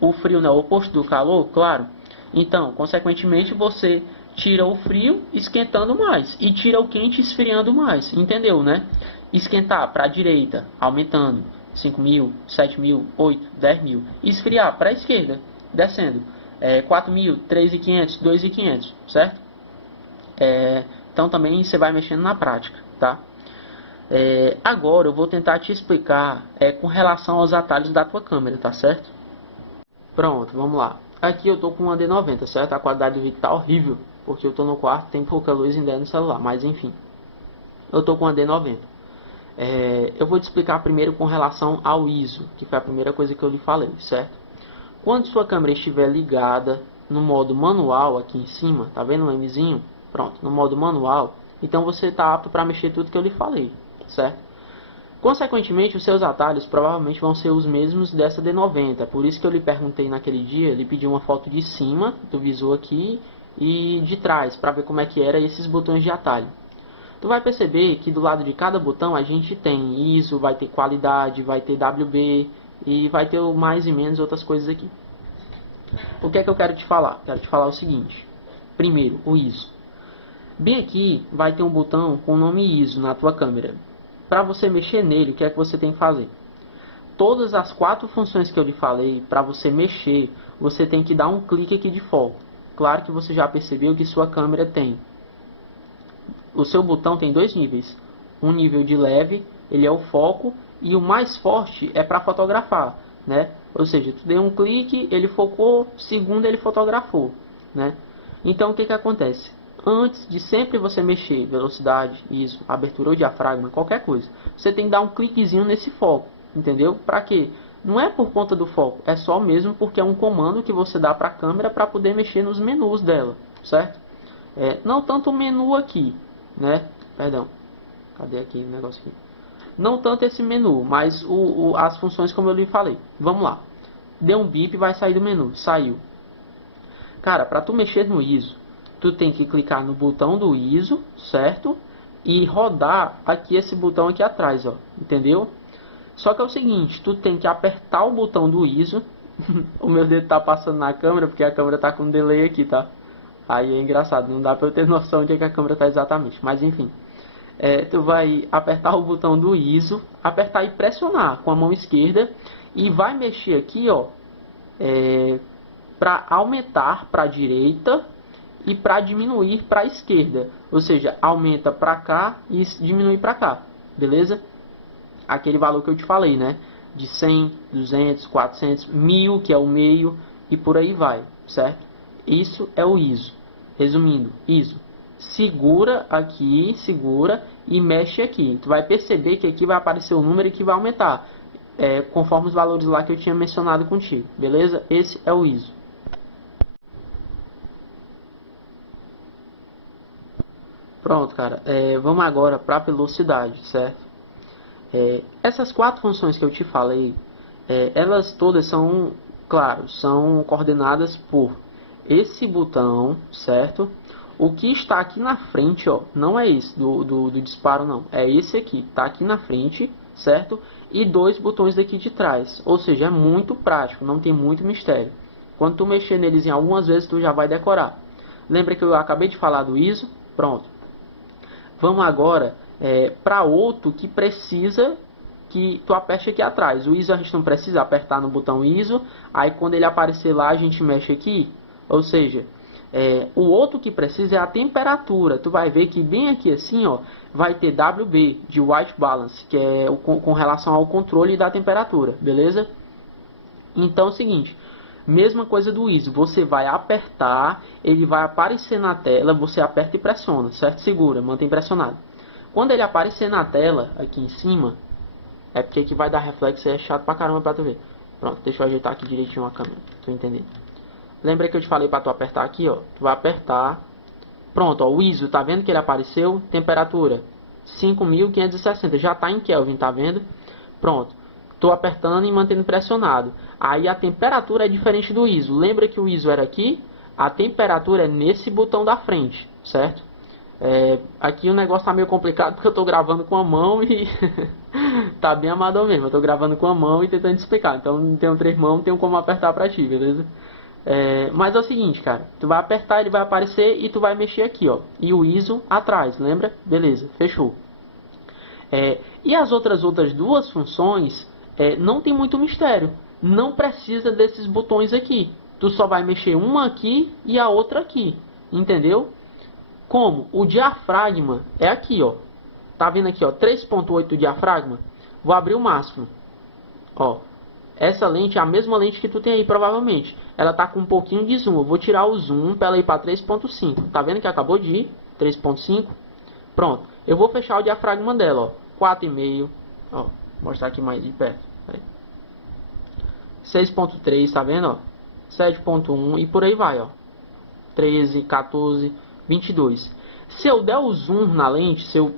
O frio não é o oposto do calor, claro. Então, consequentemente, você tira o frio esquentando mais e tira o quente esfriando mais, entendeu, né? Esquentar para a direita, aumentando 5.000, 7.000, 8, 10.000. Esfriar para a esquerda, descendo 4.000, 3.500, 2.500, certo? Então também você vai mexendo na prática, tá? Agora eu vou tentar te explicar com relação aos atalhos da tua câmera, tá certo? Pronto, vamos lá. Aqui eu tô com uma D90, certo? A qualidade do vídeo tá horrível, porque eu tô no quarto, tem pouca luz ainda no celular, mas enfim. Eu tô com a D90. Eu vou te explicar primeiro com relação ao ISO, que foi a primeira coisa que eu lhe falei, certo? Quando sua câmera estiver ligada no modo manual aqui em cima, tá vendo o lemezinho? Pronto, no modo manual, então você está apto para mexer tudo que eu lhe falei, certo? Consequentemente, os seus atalhos provavelmente vão ser os mesmos dessa D90, por isso que eu lhe perguntei naquele dia, ele pediu uma foto de cima do visor aqui e de trás, para ver como é que era esses botões de atalho. Tu vai perceber que do lado de cada botão a gente tem ISO, vai ter qualidade, vai ter WB e vai ter o mais e menos outras coisas aqui. O que é que eu quero te falar? Quero te falar o seguinte. Primeiro, o ISO. Bem aqui vai ter um botão com o nome ISO na tua câmera. Para você mexer nele, o que é que você tem que fazer? Todas as 4 funções que eu lhe falei, para você mexer, você tem que dar um clique aqui de foco. Claro que você já percebeu que sua câmera tem. O seu botão tem 2 níveis. Um nível de leve, ele é o foco, e o mais forte é para fotografar, né? Ou seja, tu deu um clique, ele focou, segundo ele fotografou, né? Então o que que acontece? Antes de sempre você mexer velocidade, ISO, abertura ou diafragma, qualquer coisa, você tem que dar um cliquezinho nesse foco, entendeu? Para quê? Não é por conta do foco, é só mesmo porque é um comando que você dá para a câmera para poder mexer nos menus dela, certo? Não tanto o menu aqui, né? Perdão, cadê aqui o negócio aqui? Não tanto esse menu, mas as funções como eu lhe falei. Vamos lá. Deu um bip, vai sair do menu. Saiu. Cara, para tu mexer no ISO, tu tem que clicar no botão do ISO, certo? E rodar aqui esse botão aqui atrás, ó. Entendeu? Só que é o seguinte, tu tem que apertar o botão do ISO. O meu dedo tá passando na câmera, porque a câmera tá com um delay aqui, tá? Aí é engraçado, não dá para eu ter noção de onde é que a câmera tá exatamente. Mas enfim. Tu vai apertar o botão do ISO, apertar e pressionar com a mão esquerda e vai mexer aqui, ó, para aumentar para a direita e para diminuir para a esquerda, ou seja, aumenta para cá e diminui para cá, beleza? Aquele valor que eu te falei, né? De 100, 200, 400, 1000, que é o meio e por aí vai, certo? Isso é o ISO. Resumindo, ISO. Segura aqui, segura e mexe aqui. Tu vai perceber que aqui vai aparecer o número e que vai aumentar, conforme os valores lá que eu tinha mencionado contigo, beleza? Esse é o ISO. Pronto, cara. Vamos agora para a velocidade, certo? Essas 4 funções que eu te falei, elas todas são, claro, são coordenadas por esse botão, certo? O que está aqui na frente, ó, não é esse do disparo, não. É esse aqui, tá aqui na frente, certo? E 2 botões daqui de trás. Ou seja, é muito prático, não tem muito mistério. Quando tu mexer neles em algumas vezes, tu já vai decorar. Lembra que eu acabei de falar do ISO? Pronto. Vamos agora para outro que precisa que tu aperte aqui atrás. O ISO a gente não precisa apertar no botão ISO. Aí quando ele aparecer lá, a gente mexe aqui. Ou seja... o outro que precisa é a temperatura. Tu vai ver que bem aqui assim, ó, vai ter WB de White Balance, que é com relação ao controle da temperatura, beleza? Então é o seguinte, mesma coisa do ISO, você vai apertar, ele vai aparecer na tela, você aperta e pressiona, certo? Segura, mantém pressionado. Quando ele aparecer na tela, aqui em cima, é porque aqui vai dar reflexo e é chato pra caramba pra tu ver. Pronto, deixa eu ajeitar aqui direitinho a câmera, tu entender. Lembra que eu te falei para tu apertar aqui, ó? Tu vai apertar. Pronto, ó, o ISO, tá vendo que ele apareceu? Temperatura 5.560, já tá em Kelvin, tá vendo? Pronto. Tô apertando e mantendo pressionado. Aí a temperatura é diferente do ISO. Lembra que o ISO era aqui? A temperatura é nesse botão da frente, certo? Aqui o negócio tá meio complicado porque eu tô gravando com a mão e tá bem amador mesmo. Eu tô gravando com a mão e tentando explicar. Então não tenho 3 mãos, não tenho como apertar pra ti, beleza? Mas é o seguinte, cara. Tu vai apertar, ele vai aparecer e tu vai mexer aqui, ó. E o ISO atrás, lembra? Beleza, fechou. E as outras duas funções, não tem muito mistério. Não precisa desses botões aqui. Tu só vai mexer uma aqui e a outra aqui. Entendeu? Como o diafragma é aqui, ó. Tá vendo aqui, ó, 3.8 diafragma? Vou abrir o máximo. Ó, essa lente é a mesma lente que tu tem aí, provavelmente. Ela tá com um pouquinho de zoom. Eu vou tirar o zoom para ela ir para 3.5. Tá vendo que acabou de ir? 3.5. Pronto. Eu vou fechar o diafragma dela, ó. 4,5. Ó, vou mostrar aqui mais de perto. 6.3, tá vendo, ó? 7.1 e por aí vai, ó. 13, 14, 22. Se eu der o zoom na lente, se eu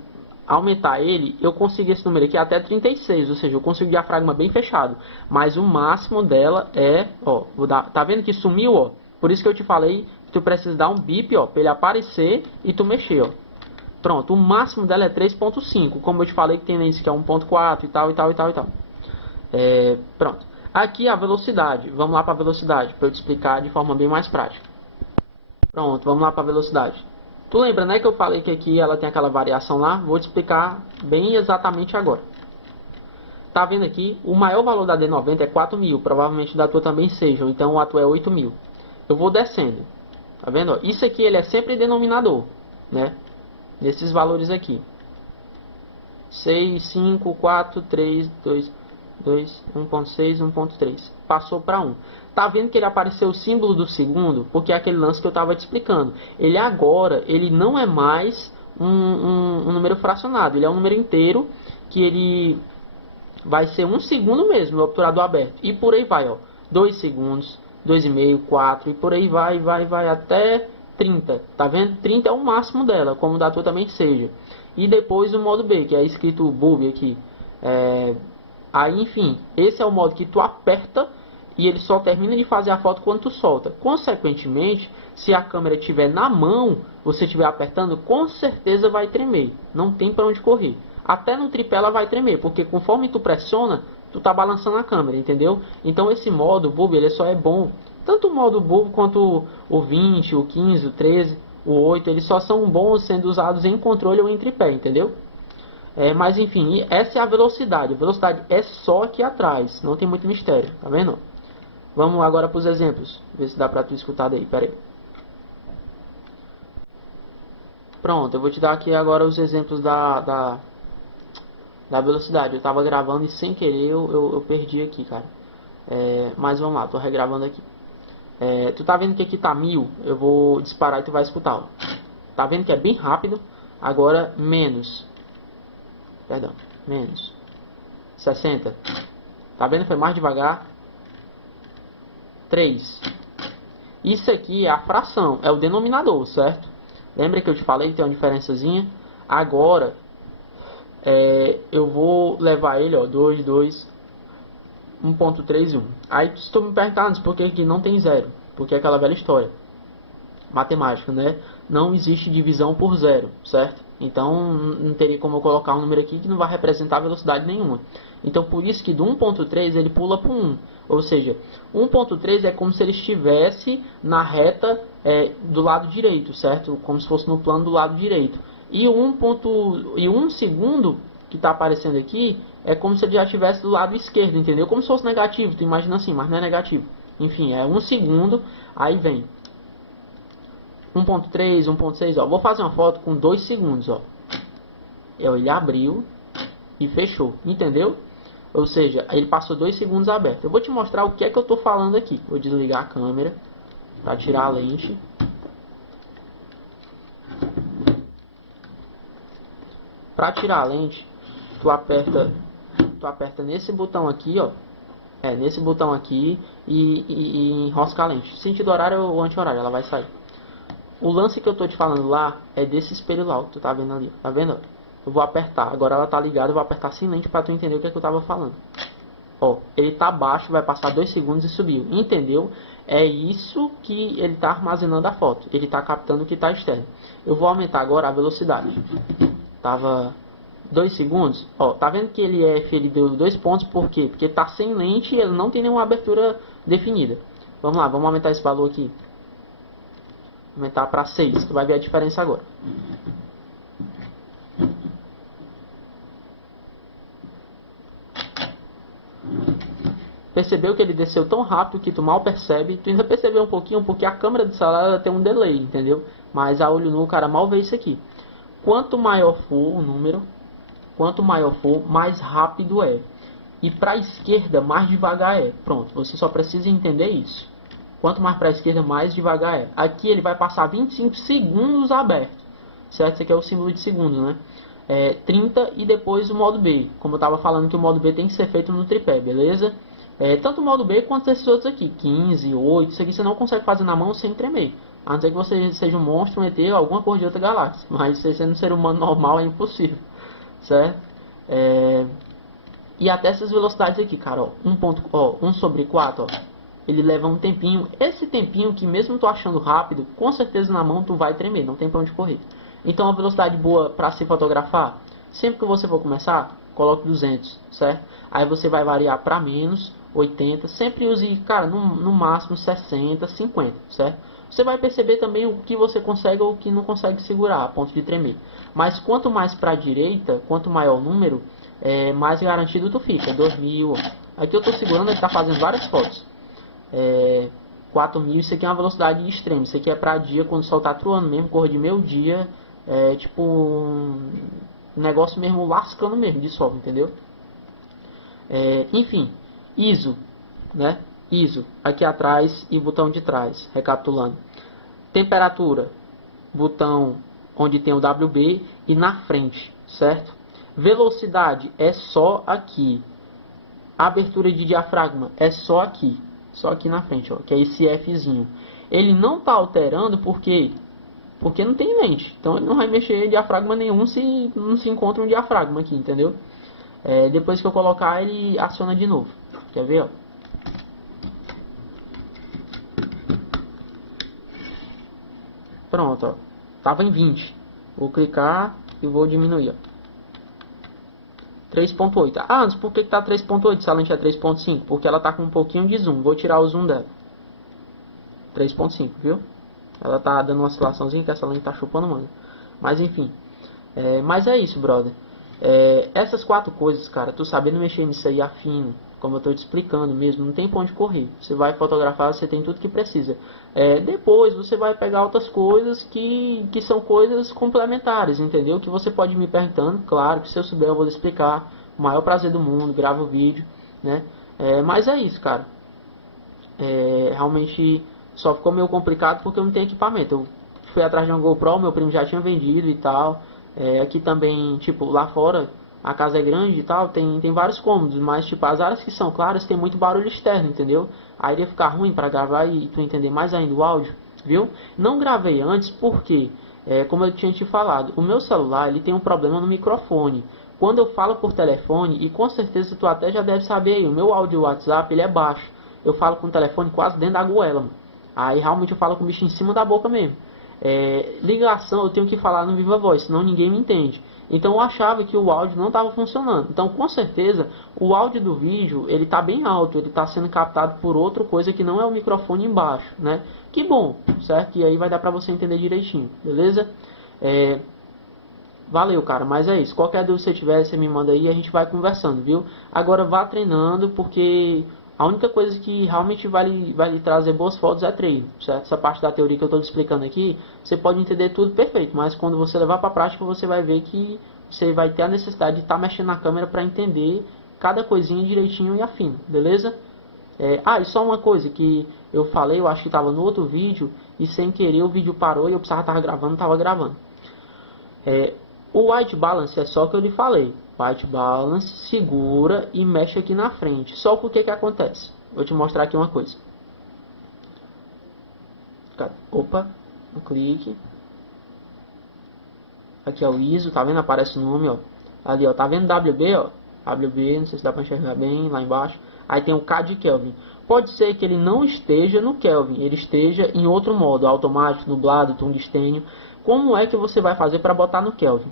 aumentar ele, eu consigo esse número aqui até 36, ou seja, eu consigo o diafragma bem fechado. Mas o máximo dela é, ó, vou dar, tá vendo que sumiu, ó? Por isso que eu te falei que tu precisa dar um bip, ó, para ele aparecer e tu mexer, ó. Pronto, o máximo dela é 3.5, como eu te falei que tem lentes que é 1.4 e tal, e tal, e tal, e tal. Pronto. Aqui a velocidade, vamos lá para a velocidade, para eu te explicar de forma bem mais prática. Pronto, vamos lá para a velocidade. Tu lembra, né, que eu falei que aqui ela tem aquela variação lá? Vou te explicar bem exatamente agora. Tá vendo aqui? O maior valor da D90 é 4.000, provavelmente da tua também seja, então a tua é 8.000. Eu vou descendo. Tá vendo? Isso aqui ele é sempre denominador, né? Nesses valores aqui. 6, 5, 4, 3, 2, 1.6, 1.3. Passou para 1. Tá vendo que ele apareceu o símbolo do segundo? Porque é aquele lance que eu estava te explicando. Ele agora, ele não é mais um número fracionado. Ele é um número inteiro que ele vai ser 1 segundo mesmo no obturador aberto. E por aí vai, ó. 2 segundos, 2,5, 4 e por aí vai até 30. Tá vendo? 30 é o máximo dela, como o da tua também seja. E depois o modo B, que é escrito bulb aqui. Aí, enfim, esse é o modo que tu aperta e ele só termina de fazer a foto quando tu solta. Consequentemente, se a câmera estiver na mão, você estiver apertando, com certeza vai tremer. Não tem para onde correr. Até no tripé ela vai tremer, porque conforme tu pressiona, tu tá balançando a câmera, entendeu? Então esse modo bulb, ele só é bom. Tanto o modo bulb quanto o 20, o 15, o 13, o 8, eles só são bons sendo usados em controle ou em tripé, entendeu? Mas enfim, essa é a velocidade. A velocidade é só aqui atrás, não tem muito mistério, tá vendo? Vamos agora para os exemplos, ver se dá para tu escutar daí, pera aí. Pronto, eu vou te dar aqui agora os exemplos da velocidade. Eu estava gravando e sem querer eu perdi aqui, cara. Mas vamos lá, tô regravando aqui. Tu tá vendo que aqui tá 1000? Eu vou disparar e tu vai escutar, ó. Tá vendo que é bem rápido? Agora menos. Perdão, menos 60. Tá vendo? Foi mais devagar. 3. Isso aqui é a fração, é o denominador, certo? Lembra que eu te falei que tem uma diferençazinha? Agora, eu vou levar ele, ó, 2, 2, 1.3 e 1. Aí se tu me perguntar por que aqui não tem zero? Porque é aquela velha história matemática, né? Não existe divisão por zero, certo? Então não teria como eu colocar um número aqui que não vai representar velocidade nenhuma. Então por isso que do 1.3 ele pula para 1. Ou seja, 1.3 é como se ele estivesse na reta do lado direito, certo? Como se fosse no plano do lado direito. E o 1 segundo que está aparecendo aqui é como se ele já estivesse do lado esquerdo, entendeu? Como se fosse negativo, tu imagina assim, mas não é negativo. Enfim, é 1 segundo, aí vem 1.3, 1.6, ó. Vou fazer uma foto com 2 segundos, ó. Ele abriu e fechou, entendeu? Ou seja, ele passou 2 segundos aberto. Eu vou te mostrar o que é que eu estou falando aqui. Vou desligar a câmera para tirar a lente. Para tirar a lente, tu aperta nesse botão aqui, ó. Nesse botão aqui e enrosca a lente. Sentido horário ou anti-horário, ela vai sair. O lance que eu tô te falando lá é desse espelho lá, que tu tá vendo ali, tá vendo? Eu vou apertar, agora ela tá ligada, eu vou apertar sem lente pra tu entender o que é que eu tava falando. Ó, ele tá baixo, vai passar 2 segundos e subiu. Entendeu? É isso que ele tá armazenando a foto. Ele tá captando o que tá externo. Eu vou aumentar agora a velocidade. Tava 2 segundos. Ó, tá vendo que ele deu 2 pontos, por quê? Porque tá sem lente e ele não tem nenhuma abertura definida. Vamos lá, vamos aumentar esse valor aqui. Aumentar para 6, tu vai ver a diferença agora. Percebeu que ele desceu tão rápido que tu mal percebe. Tu ainda percebeu um pouquinho porque a câmera do celular tem um delay, entendeu? Mas a olho nu o cara mal vê isso aqui. Quanto maior for o número, quanto maior for, mais rápido é. E para a esquerda, mais devagar é. Pronto, você só precisa entender isso. Quanto mais para a esquerda, mais devagar é. Aqui ele vai passar 25 segundos aberto. Certo? Esse aqui é o símbolo de segundos, né? 30 e depois o modo B. Como eu estava falando que o modo B tem que ser feito no tripé, beleza? Tanto o modo B quanto esses outros aqui. 15, 8, isso aqui você não consegue fazer na mão sem tremer. A não ser que você seja um monstro, um ET, alguma cor de outra galáxia. Mas se você não ser humano normal é impossível. Certo? E até essas velocidades aqui, cara, ó, 1 sobre 4, ó, ele leva um tempinho. Esse tempinho que mesmo tu achando rápido, com certeza na mão tu vai tremer, não tem pra onde correr. Então a velocidade boa para se fotografar, sempre que você for começar, coloque 200, certo? Aí você vai variar para menos, 80, sempre use, cara, no máximo 60, 50, certo? Você vai perceber também o que você consegue ou o que não consegue segurar, a ponto de tremer. Mas quanto mais para a direita, quanto maior o número, mais garantido tu fica. 2000, aqui eu estou segurando, ele está fazendo várias fotos. 4000, isso aqui é uma velocidade extrema. Isso aqui é para dia, quando o sol está truando mesmo, cor de meio dia, tipo um negócio mesmo lascando mesmo de sol, entendeu? Enfim, ISO, né? ISO, aqui atrás e botão de trás, recapitulando. Temperatura, botão onde tem o WB e na frente, certo? Velocidade é só aqui. Abertura de diafragma é só aqui na frente, ó, que é esse Fzinho. Ele não está alterando porque não tem lente. Então ele não vai mexer em diafragma nenhum se não se encontra um diafragma aqui, entendeu? Depois que eu colocar, ele aciona de novo. Quer ver, ó? Pronto, ó. Tava em 20. Vou clicar e vou diminuir, ó. 3.8. Ah, mas por que tá 3.8 se a lente é 3.5? Porque ela tá com um pouquinho de zoom. Vou tirar o zoom dela. 3.5, viu? Ela tá dando uma oscilaçãozinha que essa lente tá chupando, mano. Mas enfim. Mas é isso, brother. Essas 4 coisas, cara, tu sabendo mexer nisso aí afino, como eu tô te explicando mesmo, não tem pra onde correr. Você vai fotografar, você tem tudo que precisa. Depois você vai pegar outras coisas que são coisas complementares, entendeu? Que você pode me perguntando, claro que se eu souber eu vou explicar. O maior prazer do mundo, gravo o vídeo, né? Mas é isso, cara. Realmente só ficou meio complicado porque eu não tenho equipamento. Eu fui atrás de uma GoPro, meu primo já tinha vendido e tal. Aqui também, tipo, lá fora a casa é grande e tal, tem vários cômodos, mas tipo, as áreas que são claras tem muito barulho externo, entendeu? Aí iria ficar ruim para gravar e tu entender mais ainda o áudio, viu? Não gravei antes porque, como eu tinha te falado, o meu celular ele tem um problema no microfone. Quando eu falo por telefone, e com certeza tu até já deve saber, o meu áudio WhatsApp ele é baixo. Eu falo com o telefone quase dentro da goela, mano. Aí realmente eu falo com o bicho em cima da boca mesmo. Ligação eu tenho que falar no Viva Voz, senão ninguém me entende. Então eu achava que o áudio não estava funcionando. Então com certeza o áudio do vídeo ele está bem alto, ele está sendo captado por outra coisa que não é o microfone embaixo, né? Que bom, certo? E aí vai dar para você entender direitinho, beleza? Valeu, cara, mas é isso. Qualquer dúvida que você tiver, você me manda aí e a gente vai conversando, viu? Agora vá treinando, porque a única coisa que realmente vai lhe trazer boas fotos é treino, certo? Essa parte da teoria que eu estou explicando aqui, você pode entender tudo perfeito, mas quando você levar para a prática, você vai ver que você vai ter a necessidade de estar mexendo na câmera para entender cada coisinha direitinho e afino, beleza? E só uma coisa que eu falei, eu acho que estava no outro vídeo, e sem querer o vídeo parou e eu precisava estar gravando, estava gravando. O white balance é só o que eu lhe falei. White balance, segura e mexe aqui na frente. Só porque que acontece? Vou te mostrar aqui uma coisa. Opa, um clique. Aqui é o ISO, tá vendo? Aparece o nome, ó. Ali, ó, tá vendo WB, ó? WB, não sei se dá para enxergar bem, lá embaixo. Aí tem o K de Kelvin. Pode ser que ele não esteja no Kelvin, ele esteja em outro modo, automático, nublado, tungstênio. Como é que você vai fazer para botar no Kelvin?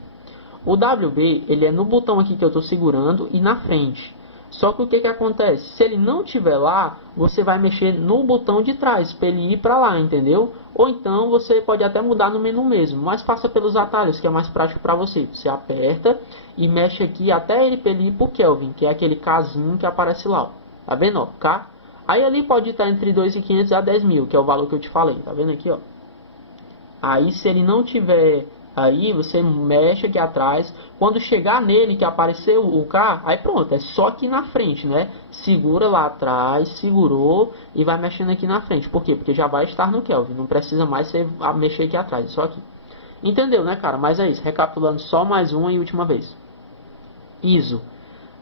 O WB, ele é no botão aqui que eu estou segurando e na frente. Só que o que acontece? Se ele não estiver lá, você vai mexer no botão de trás, para ele ir para lá, entendeu? Ou então você pode até mudar no menu mesmo, mas passa pelos atalhos, que é mais prático para você. Você aperta e mexe aqui até ele ir para o Kelvin, que é aquele Kzinho que aparece lá. Ó. Tá vendo? Ó, K. Aí ali pode estar entre 2.500 a 10.000, que é o valor que eu te falei. Tá vendo aqui? Ó. Aí se ele não tiver... Aí você mexe aqui atrás, quando chegar nele que apareceu o K, aí pronto, é só aqui na frente, né? Segura lá atrás, segurou e vai mexendo aqui na frente. Por quê? Porque já vai estar no Kelvin, não precisa mais você mexer aqui atrás, é só aqui. Entendeu, né, cara? Mas é isso, recapitulando só mais uma e última vez. ISO,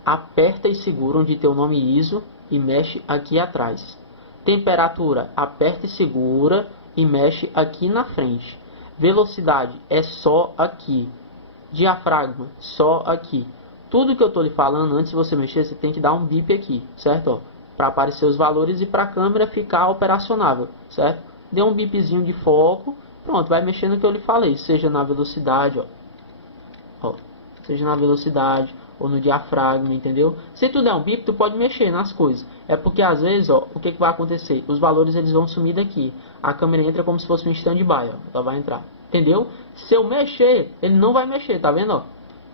aperta e segura onde tem o nome ISO e mexe aqui atrás. Temperatura, aperta e segura e mexe aqui na frente. Velocidade é só aqui. Diafragma, só aqui. Tudo que eu estou lhe falando, antes de você mexer, você tem que dar um bip aqui, certo? Para aparecer os valores e para a câmera ficar operacionável, certo? Dê um bipzinho de foco, pronto, vai mexendo no que eu lhe falei, seja na velocidade, ó, seja na velocidade ou no diafragma, entendeu? Se tu der um bip, tu pode mexer nas coisas. É porque às vezes, ó, o que vai acontecer? Os valores eles vão sumir daqui. A câmera entra como se fosse um stand-by, ó. Ela vai entrar. Entendeu? Se eu mexer, ele não vai mexer, tá vendo, ó?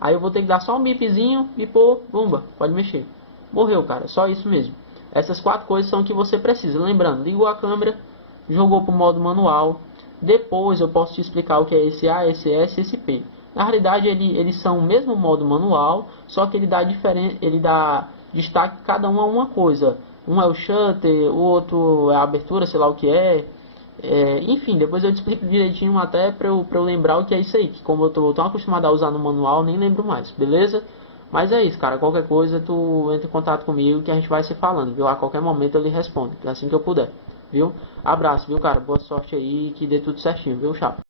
Aí eu vou ter que dar só um bipzinho e pô, bumba, pode mexer. Morreu, cara, só isso mesmo. Essas 4 coisas são que você precisa. Lembrando, ligou a câmera, jogou pro modo manual. Depois eu posso te explicar o que é esse A, esse S e esse P. Na realidade, eles são o mesmo modo manual, só que ele dá destaque cada um a uma coisa. Um é o shutter, o outro é a abertura, sei lá o que é. Enfim, depois eu te explico direitinho até para eu lembrar o que é isso aí. Que como eu tô tão acostumado a usar no manual, nem lembro mais, beleza? Mas é isso, cara. Qualquer coisa, tu entra em contato comigo que a gente vai se falando, viu? A qualquer momento eu lhe respondo, assim que eu puder, viu? Abraço, viu, cara? Boa sorte aí, que dê tudo certinho, viu, chapa?